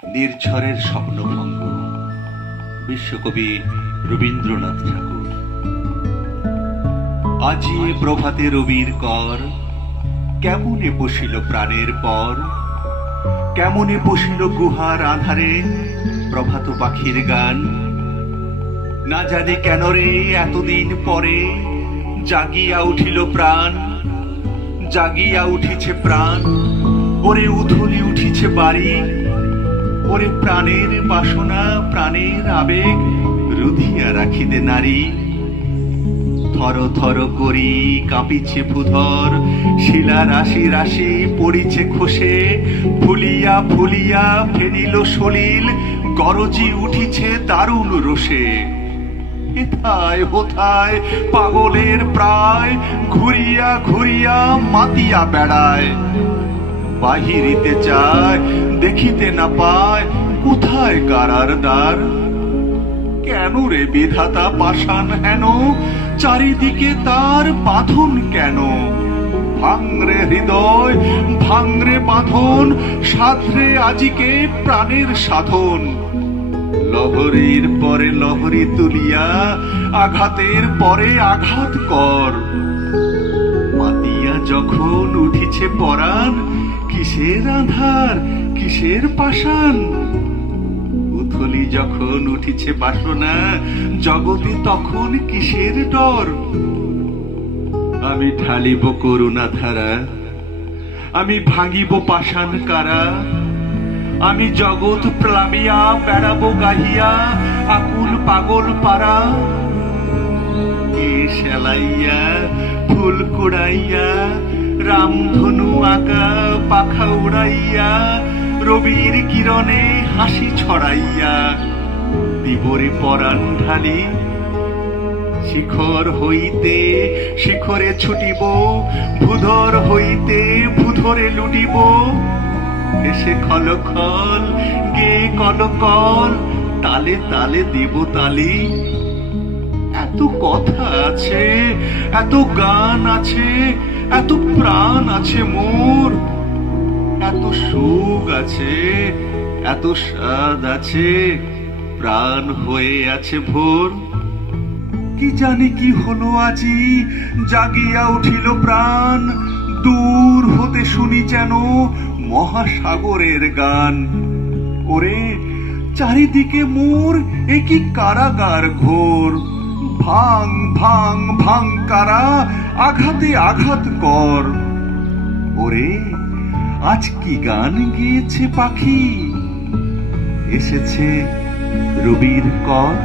নির্ঝরের স্বপ্নভঙ্গ। বিশ্বকবি রবীন্দ্রনাথ ঠাকুর। আজি এ প্রভাতে রবির কর, কেমনে বসিল প্রাণের পর, কেমনে বসিল গুহার আধারে প্রভাত পাখির গান। না জানে কেন রে এতদিন পরে জাগিয়া উঠিল প্রাণ, জাগিয়া উঠিছে প্রাণ। ওরে উথলি উঠিছে বাড়ি, ওরে প্রাণের বাসনা প্রাণের আবেগ রুধিয়া রাখিতে নারী। থর থর করি কাঁপিছে ভূধর, শিলা রাশি রাশি পড়িছে খসে, ফুলিয়া ফুলিয়া ফেরিল সলিল, গরজি উঠিছে দারুণ রোষে। হেথায় হোথায় পাগলের প্রায়, ঘুরিয়া ঘুরিয়া মাতিয়া বেড়ায়। বাহিরিতে চায় দেখিতে না পায়, কোথায় কারার দ্বার। কেন রে বিধাতা পাষাণ হেন, চারিদিকে তার বাঁধন কেন। ভাঙরে হৃদয় ভাঙরে বাঁধন, সাধরে আজিকে প্রাণের সাধন। লহরীর পরে লহরী তুলিয়া, আঘাতের পরে আঘাত কর। মাতিয়া যখন উঠিছে পরাণ, কিসের আধার কিসের পাষাণ। উথলি যখন উঠিছে বাসনা, জগতে তখন কিসের ডর। আমি ঢালিব করুণা ধারা, আমি ভাঙিব পাষাণ কারা। আমি জগৎ প্লাবিয়া বেড়াবো গাহিয়া, আকুল পাগল পারা। কে সেলাইয়া ফুল কুড়াইয়া, রামধনু আঁকা পাখা উড়াইয়া, রবির কিরণে হাসি ছড়াইয়া দিবরে পরাণ ঢালি। শিখর হইতে শিখরে ছুটিব, ভূধর হইতে ভূধরে লুটিব। এসে খল খল গে কলকল, তালে তালে দেব তালি। এত কথা আছে, এত গান আছে, এত প্রাণ আছে মোর। এত সুখ আছে, এত স্বাদ আছে, প্রাণ হয়ে আছে ভোর। কি জানি কি হলো আজি, জাগিয়া উঠিল প্রাণ। দূর হতে শুনি যেন মহাসাগরের গান। ওরে চারিদিকে মোর এ কি কারাগার ঘোর। ভাঙ ভাঙ ভাঙ কারা, আঘাতে আঘাত কর। ওরে আজ কি গান গেয়েছে পাখি, এসেছে রবির কর।